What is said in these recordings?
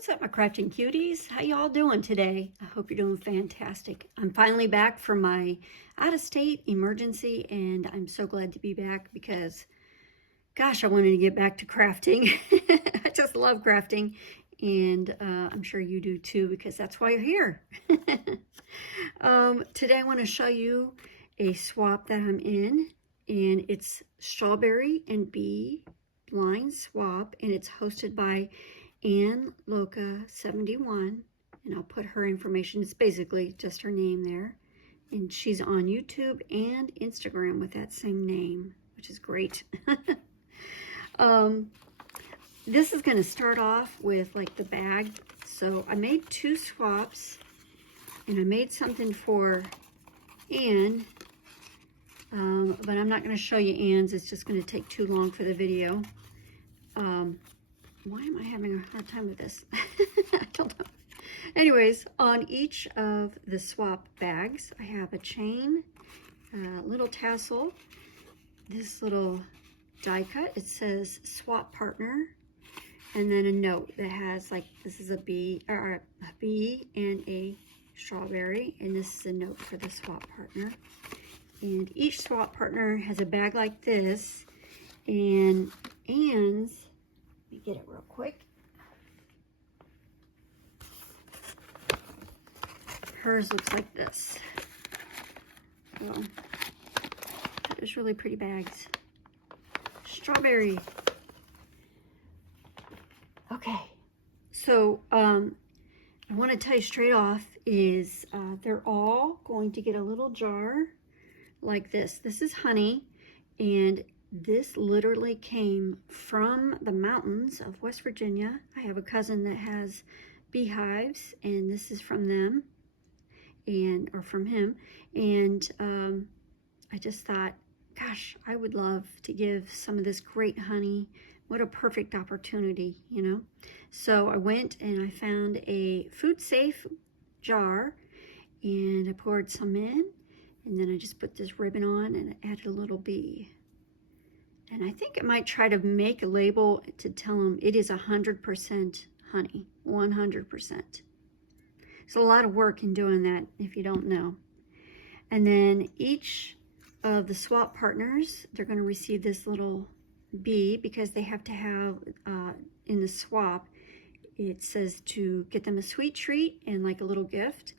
What's up, my crafting cuties? How y'all doing today? I hope you're doing fantastic. I'm finally back from my out-of-state emergency, and I'm so glad to be back because, gosh, I wanted to get back to crafting. I just love crafting, and I'm sure you do too because that's why you're here. Today I want to show you a swap that I'm in, and it's Strawberry and Bee blind swap, and it's hosted by Loca 71, and I'll put her information. It's basically just her name there, and she's on YouTube and Instagram with that same name, which is great. This is going to start off with like the bag. So I made 2 swaps, and I made something for Anne, but I'm not going to show you Anne's. It's just going to take too long for the video. Why am I having a hard time with this? I don't know. Anyways, on each of the swap bags, I have a chain, a little tassel, this little die cut. It says swap partner, and then a note that has like, this is a bee and a strawberry, and this is a note for the swap partner. And each swap partner has a bag like this, and Anne's, let me get it real quick. Hers looks like this. So, there's really pretty bags. Strawberry. Okay, so I want to tell you straight off is they're all going to get a little jar like this. This is honey, and this literally came from the mountains of West Virginia. I have a cousin that has beehives, and this is from them, or from him. And I just thought, gosh, I would love to give some of this great honey. What a perfect opportunity, you know? So I went and I found a food safe jar, and I poured some in, and then I just put this ribbon on and added a little bee. And I think I might try to make a label to tell them it is 100% honey, 100%. It's a lot of work in doing that if you don't know. And then each of the swap partners, they're going to receive this little bee because they have to have, in the swap, it says to get them a sweet treat and like a little gift.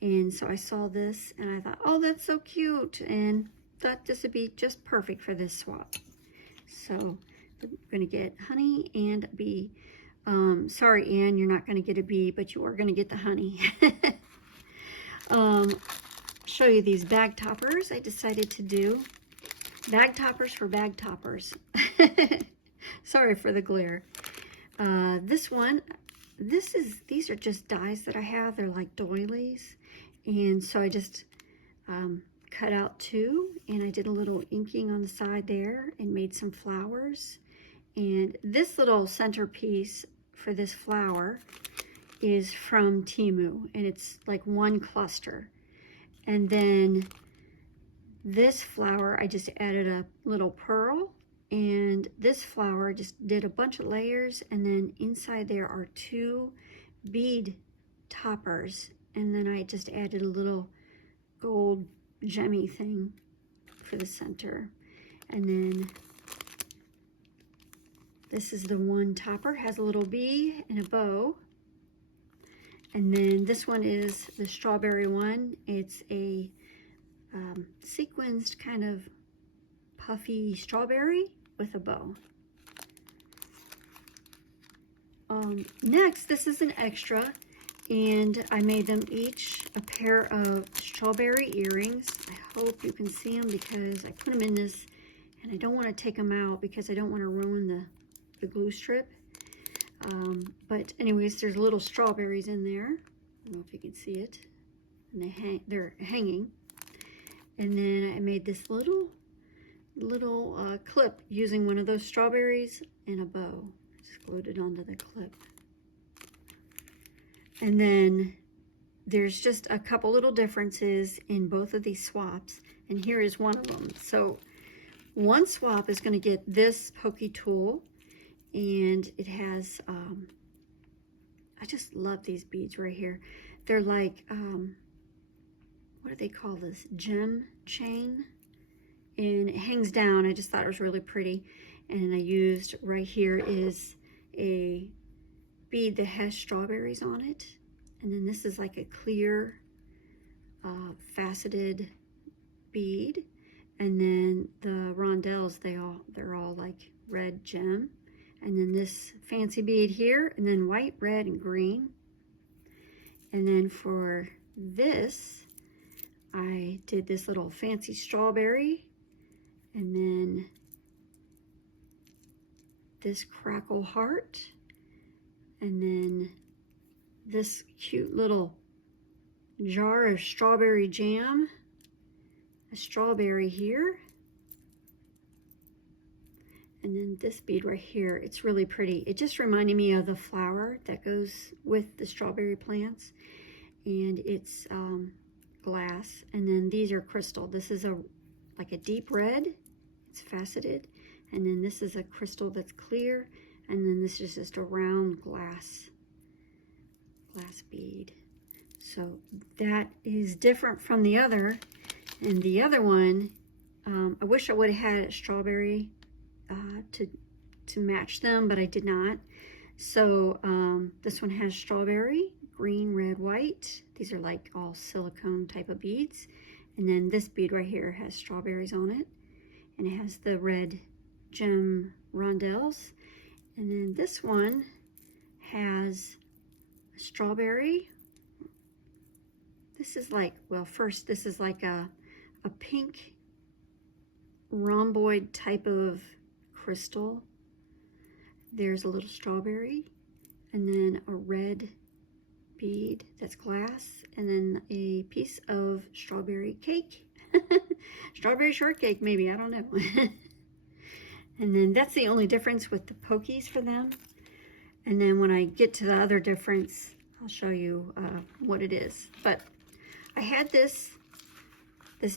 And so I saw this and I thought, oh, that's so cute, and thought this would be just perfect for this swap. So we're going to get honey and a bee. Sorry, Anne, you're not going to get a bee, but you are going to get the honey. Show you these bag toppers I decided to do. Bag toppers for bag toppers. Sorry for the glare. This one, these are just dies that I have. They're like doilies. And so I just cut out 2, and I did a little inking on the side there and made some flowers. And this little centerpiece for this flower is from Temu, and it's like 1 cluster. And then this flower, I just added a little pearl, and this flower just did a bunch of layers, and then inside there are 2 bead toppers, and then I just added a little gold gemmy thing for the center. And then this is the one topper, has a little bee and a bow. And then this one is the strawberry one. It's a sequenced kind of puffy strawberry with a bow. Next, this is an extra, and I made them each a pair of strawberry earrings. I hope you can see them because I put them in this, and I don't want to take them out because I don't want to ruin the glue strip. But anyways, there's little strawberries in there. I don't know if you can see it. And they're hanging. And then I made this little clip using one of those strawberries and a bow. Just glued it onto the clip. And then there's just a couple little differences in both of these swaps, and here is one of them. So one swap is going to get this pokey tool, and it has a just love these beads right here. They're like, what do they call this? Gem chain. And it hangs down. I just thought it was really pretty. And I used right here is a bead that has strawberries on it. And then this is like a clear faceted bead. And then the rondelles, they're all like red gem. And then this fancy bead here, and then white, red, and green. And then for this, I did this little fancy strawberry, and then this crackle heart, and then this cute little jar of strawberry jam, a strawberry here, and then this bead right here. It's really pretty. It just reminded me of the flower that goes with the strawberry plants, and it's glass. And then these are crystal. This is like a deep red. It's faceted, and then this is a crystal that's clear, and then this is just a round glass bead. So that is different from the other. And the other one, I wish I would have had a strawberry to match them, but I did not. So this one has strawberry, green, red, white. These are like all silicone type of beads. And then this bead right here has strawberries on it, and it has the red gem rondelles. And then this one has a strawberry. This is like, well, first this is like a pink rhomboid type of crystal. There's a little strawberry, and then a red bead that's glass, and then a piece of strawberry cake. Strawberry shortcake, maybe, I don't know. And then that's the only difference with the pokies for them. And then when I get to the other difference, I'll show you what it is. But I had this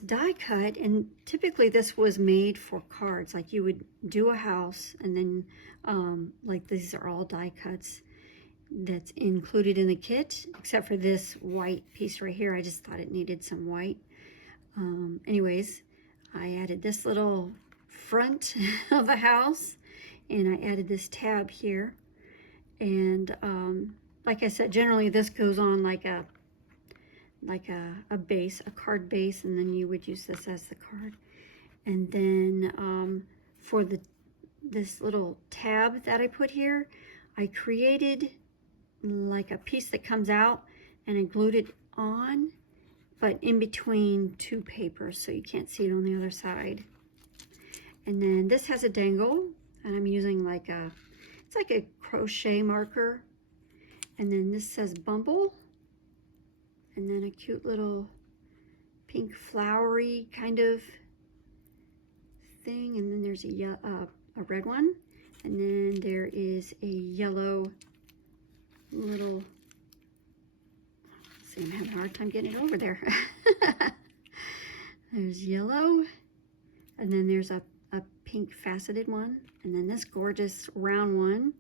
die cut, and typically this was made for cards. Like you would do a house, and then like these are all die cuts that's included in the kit, except for this white piece right here. I just thought it needed some white. Anyways, I added this little front of the house, and I added this tab here. And like I said, generally this goes on like a base, a card base, and then you would use this as the card. And then for this little tab that I put here, I created like a piece that comes out, and I glued it on, but in between two papers, so you can't see it on the other side. And then this has a dangle, and I'm using it's like a crochet marker. And then this says Bumble, and then a cute little pink flowery kind of thing. And then there's a red one, and then there is a yellow little, see, I'm having a hard time getting it over there. There's yellow, and then there's a pink faceted one, and then this gorgeous round one,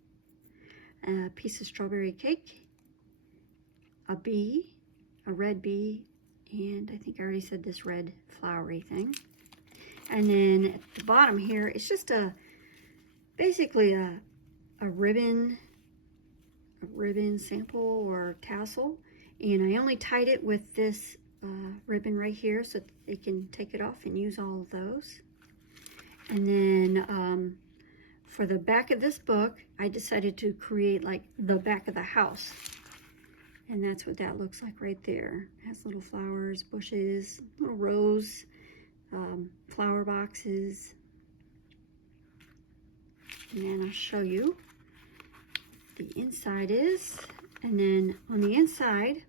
a piece of strawberry cake, a bee, a red bee, and I think I already said this red flowery thing. And then at the bottom here, it's just basically a ribbon sample or tassel, and I only tied it with this ribbon right here so that they can take it off and use all of those. And then for the back of this book, I decided to create like the back of the house, and that's what that looks like right there. It has little flowers, bushes, little rose, flower boxes. And then I'll show you the inside is. And then on the inside,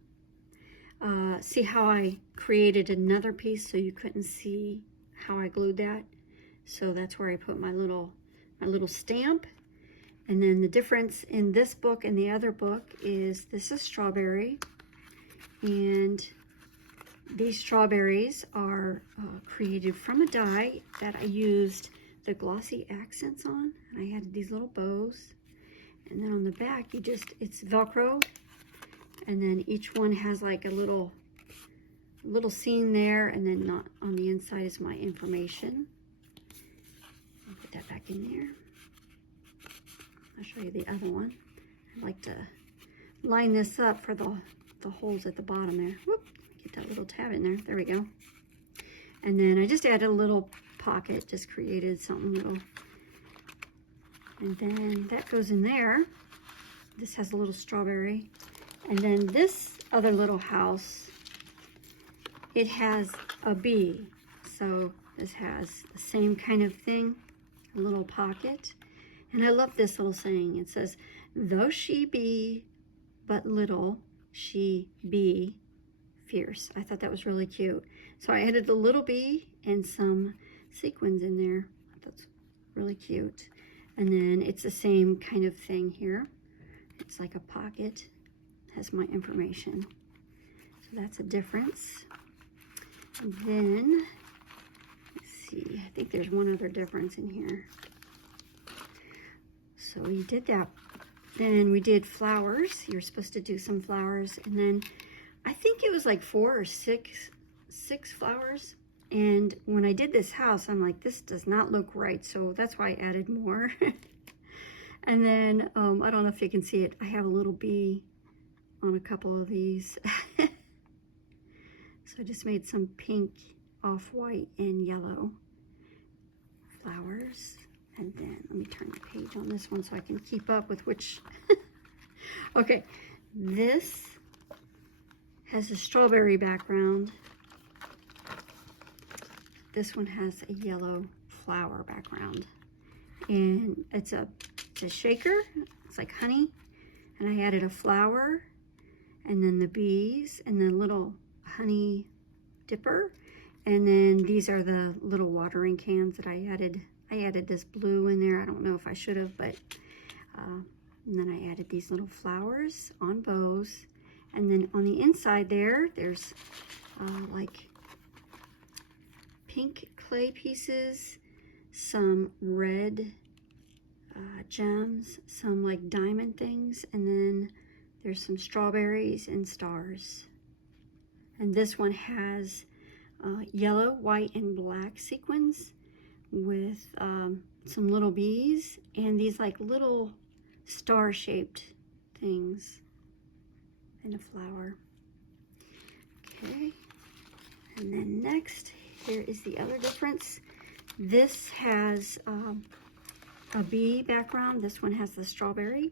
see how I created another piece so you couldn't see how I glued that? So that's where I put my little stamp. And then the difference in this book and the other book is this is strawberry, and these strawberries are created from a die that I used the glossy accents on, and I had these little bows. And then on the back, it's Velcro, And then each one has like a little scene there, and then not on the inside is my information. I'll put that back in there. I'll show you the other one. I like to line this up for the holes at the bottom there. Whoop, get that little tab in there. There we go. And then I just added a little pocket, just created something little. And then that goes in there. This has a little strawberry. And then this other little house, it has a bee. So this has the same kind of thing, a little pocket. And I love this little saying. It says, though she be but little, she be fierce. I thought that was really cute. So I added a little bee and some sequins in there. That's really cute. And then it's the same kind of thing here. It's like a pocket, has my information. So that's a difference. And then, let's see, I think there's one other difference in here. So we did that. Then we did flowers. You're supposed to do some flowers. And then I think it was like 4 or 6 flowers. And when I did this house, I'm like, this does not look right. So that's why I added more. And then, I don't know if you can see it. I have a little bee on a couple of these. So I just made some pink, off-white, and yellow flowers. And then let me turn the page on this one so I can keep up with which. Okay, this has a strawberry background. This one has a yellow flower background. And it's a shaker. It's like honey. And I added a flower, and then the bees, and then little honey dipper. And then these are the little watering cans that I added. I added this blue in there. I don't know if I should have, but and then I added these little flowers on bows. And then on the inside there's like pink clay pieces, some red gems, some like diamond things, and then there's some strawberries and stars. And this one has yellow, white, and black sequins with some little bees and these like little star-shaped things and a flower. Okay, and then next, here is the other difference. This has a bee background. This one has the strawberry.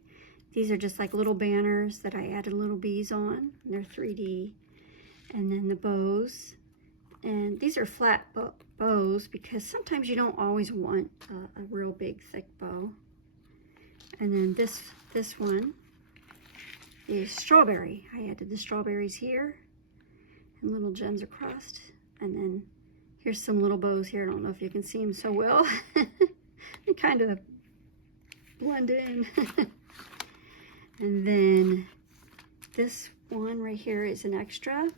These are just like little banners that I added little bees on. They're 3D. And then the bows. And these are flat bows because sometimes you don't always want a real big thick bow. And then this one is strawberry. I added the strawberries here and little gems across. And then here's some little bows here. I don't know if you can see them so well. They kind of blend in. And then this one right here is an extra.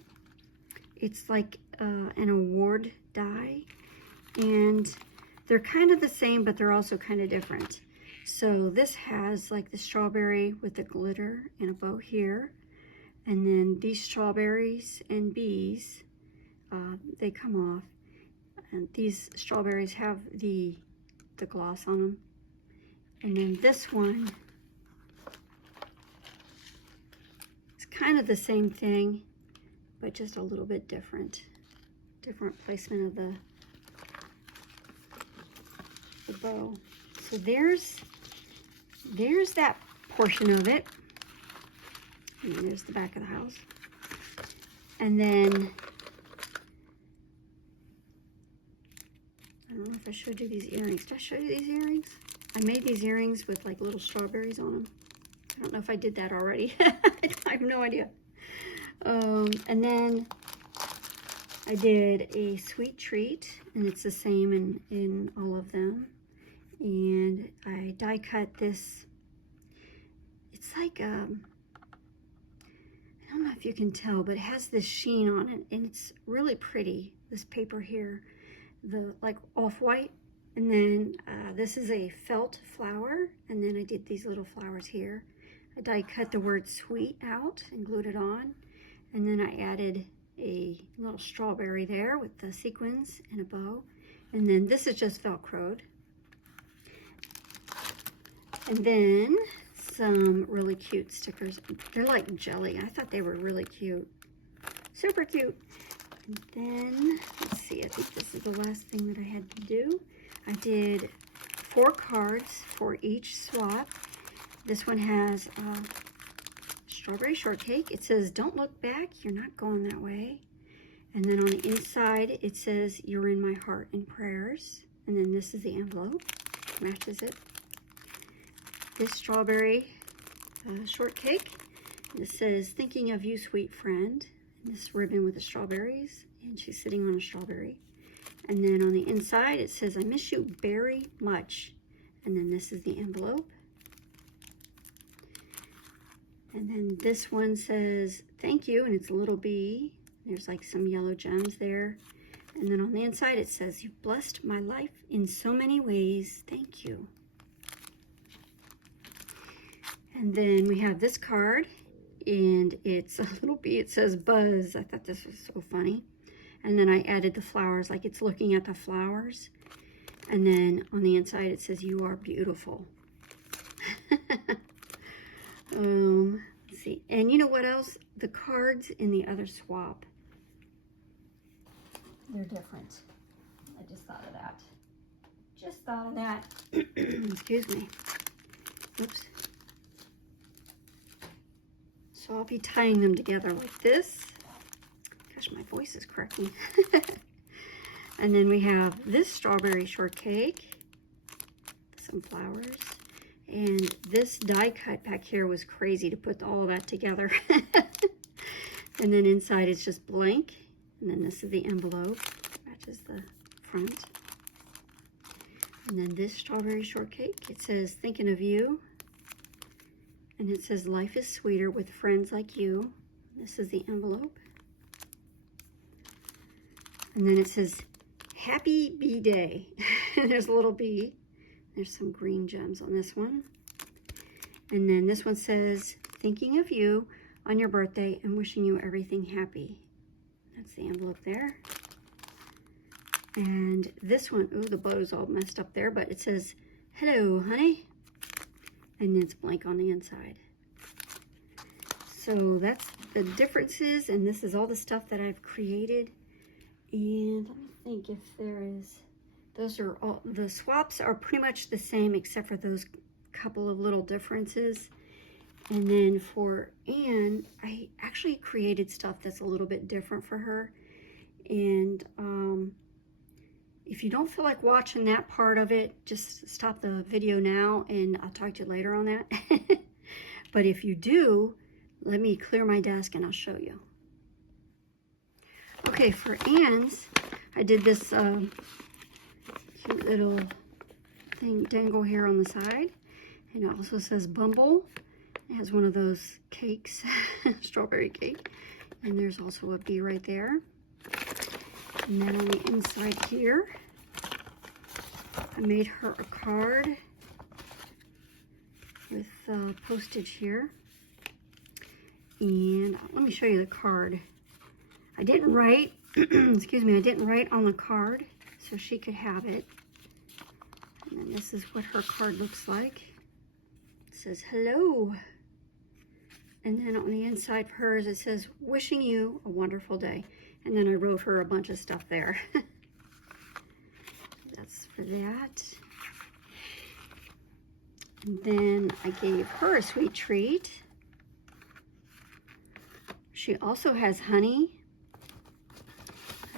It's like an award die, and they're kind of the same, but they're also kind of different. So this has like the strawberry with the glitter and a bow here, and then these strawberries and bees, they come off, and these strawberries have the gloss on them. And then this one, it's kind of the same thing, but just a little bit different placement of the bow. So there's that portion of it. And there's the back of the house. And then, I don't know if I showed you these earrings. Did I show you these earrings? I made these earrings with like little strawberries on them. I don't know if I did that already. I have no idea. And then I did a sweet treat, and it's the same in all of them. And I die cut this. It's like, I don't know if you can tell, but it has this sheen on it, and it's really pretty, this paper here. The like off-white, and then this is a felt flower, and then I did these little flowers here. I die cut the word sweet out and glued it on. And then I added a little strawberry there with the sequins and a bow. And then this is just Velcroed. And then some really cute stickers. They're like jelly. I thought they were really cute. Super cute. And then, let's see, I think this is the last thing that I had to do. I did 4 cards for each swap. This one has strawberry shortcake. It says, don't look back, you're not going that way. And then on the inside, it says, you're in my heart and prayers. And then this is the envelope, matches it. This strawberry shortcake. It says, thinking of you, sweet friend. And this ribbon with the strawberries, and she's sitting on a strawberry. And then on the inside, it says, I miss you very much. And then this is the envelope. And then this one says, thank you, and it's a little bee. There's like some yellow gems there. And then on the inside, it says, you've blessed my life in so many ways. Thank you. And then we have this card, and it's a little bee. It says Buzz. I thought this was so funny. And then I added the flowers, like it's looking at the flowers. And then on the inside, it says, you are beautiful. Let's see. And you know what else? The cards in the other swap, they're different. I just thought of that. Just thought of that. Excuse me. Oops. So I'll be tying them together like this. Gosh, my voice is cracking. And then we have this strawberry shortcake, some flowers, and this die cut back here was crazy to put all of that together. And then inside it's just blank, and then this is the envelope, matches the front. And then this strawberry shortcake, it says, thinking of you. And it says, life is sweeter with friends like you. This is the envelope. And then it says, happy bee day. There's a little bee. There's some green gems on this one. And then this one says, thinking of you on your birthday and wishing you everything happy. That's the envelope there. And this one, ooh, the bow's all messed up there, but it says, hello, honey. And it's blank on the inside. So that's the differences, and this is all the stuff that I've created. And let me think if there is, those are all, the swaps are pretty much the same except for those couple of little differences. And then for Anne, I actually created stuff that's a little bit different for her. And if you don't feel like watching that part of it, just stop the video now and I'll talk to you later on that. But if you do, let me clear my desk and I'll show you. Okay, for Anne's, I did this cute little thing, dangle here on the side. And it also says Bumble. It has one of those cakes, strawberry cake. And there's also a bee right there. And then on the inside here, I made her a card with postage here. And let me show you the card. I didn't write, excuse me, I didn't write on the card so she could have it. And then this is what her card looks like. It says, hello. And then on the inside of hers, it says, wishing you a wonderful day. And then I wrote her a bunch of stuff there. That's for that. And then I gave her a sweet treat. She also has honey.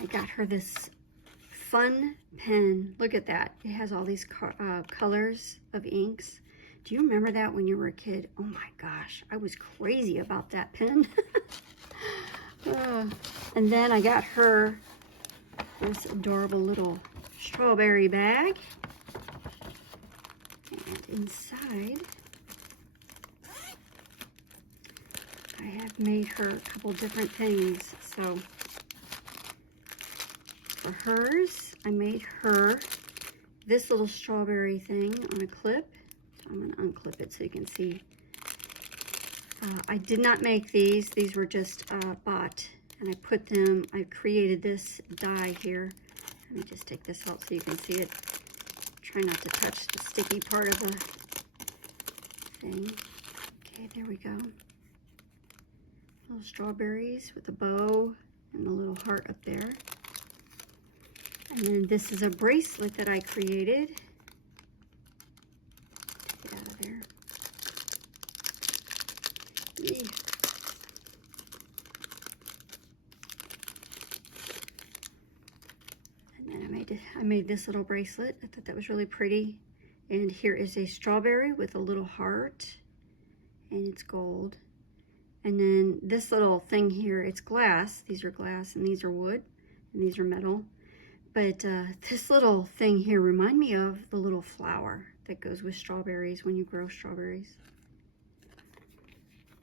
I got her this fun pen. Look at that. It has all these colors of inks. Do you remember that when you were a kid? Oh my gosh, I was crazy about that pen. And then I got her this adorable little strawberry bag. And inside, I have made her a couple different things. So for hers, I made her this little strawberry thing on a clip. I'm going to unclip it so you can see I did not make these. These were just bought. And I created this die here. Let me just take this out so you can see it. Try not to touch the sticky part of the thing. Okay, there we go. Little strawberries with a bow and a little heart up there. And then this is a bracelet that I created. Get out of there. Eee. And then I made this little bracelet. I thought that was really pretty. And here is a strawberry with a little heart, and it's gold. And then this little thing here, it's glass. These are glass, and these are wood, and these are metal. But this little thing here remind me of the little flower that goes with strawberries when you grow strawberries.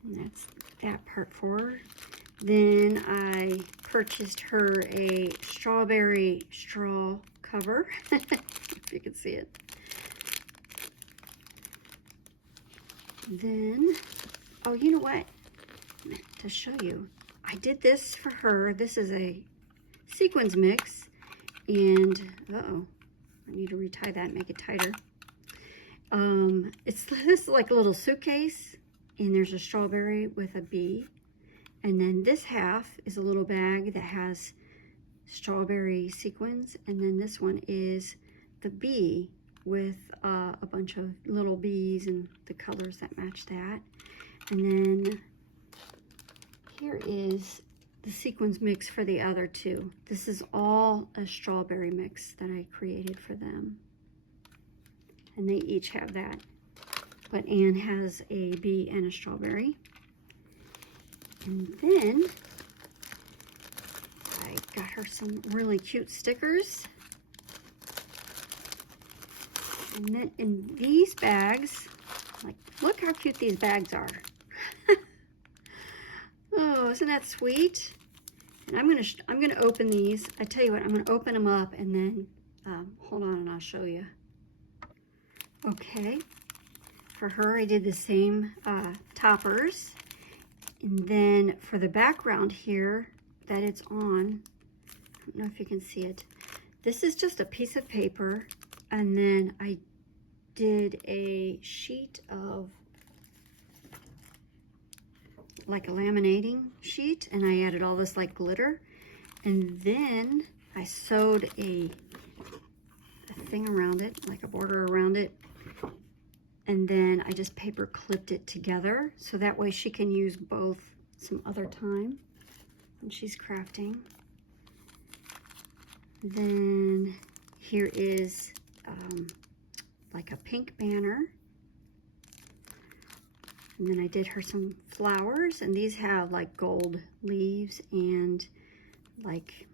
And that's that part for her. Then I purchased her a strawberry straw cover, if you can see it. Then, oh, you know what? To show you, I did this for her. This is a sequins mix, and uh-oh, I need to retie that and make it tighter. This is like a little suitcase, and there's a strawberry with a bee, and then this half is a little bag that has strawberry sequins, and then this one is the bee with a bunch of little bees and the colors that match that. And then here is the sequins mix for the other two. This is all a strawberry mix that I created for them. And they each have that. But Anne has a bee and a strawberry. And then I got her some really cute stickers. And then in these bags, like, look how cute these bags are. Oh, isn't that sweet? And I'm gonna open these. I tell you what, I'm gonna open them up and then hold on and I'll show you. Okay, for her I did the same toppers, and then for the background here that it's on, I don't know if you can see it. This is just a piece of paper, and then I did a sheet of like a laminating sheet, and I added all this like glitter, and then I sewed a thing around it, like a border around it, and then I just paper clipped it together so that way she can use both some other time when she's crafting. Then here is like a pink banner. And then I did her some flowers, and these have like gold leaves, and like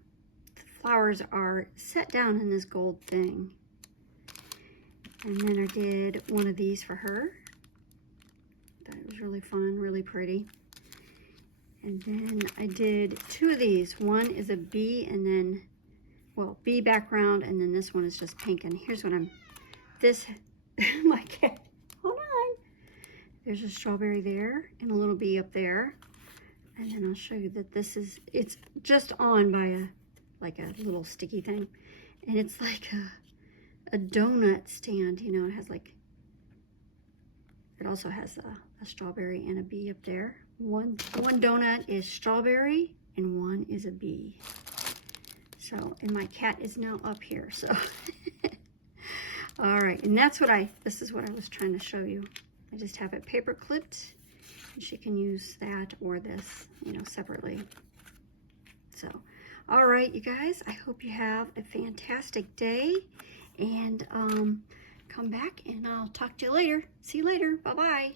the flowers are set down in this gold thing. And then I did one of these for her. That was really fun, really pretty. And then I did two of these. One is a bee, and then, well, bee background, and then this one is just pink. And here's what my cat, hold on. There's a strawberry there and a little bee up there. And then I'll show you that it's just on by like a little sticky thing. And it's like a donut stand, you know, it has like, it also has a strawberry and a bee up there. One donut is strawberry and one is a bee. So, and my cat is now up here, so. All right, and this is what I was trying to show you. I just have it paper clipped, and she can use that or this, you know, separately. So, all right, you guys, I hope you have a fantastic day, and come back and I'll talk to you later. See you later. Bye-bye.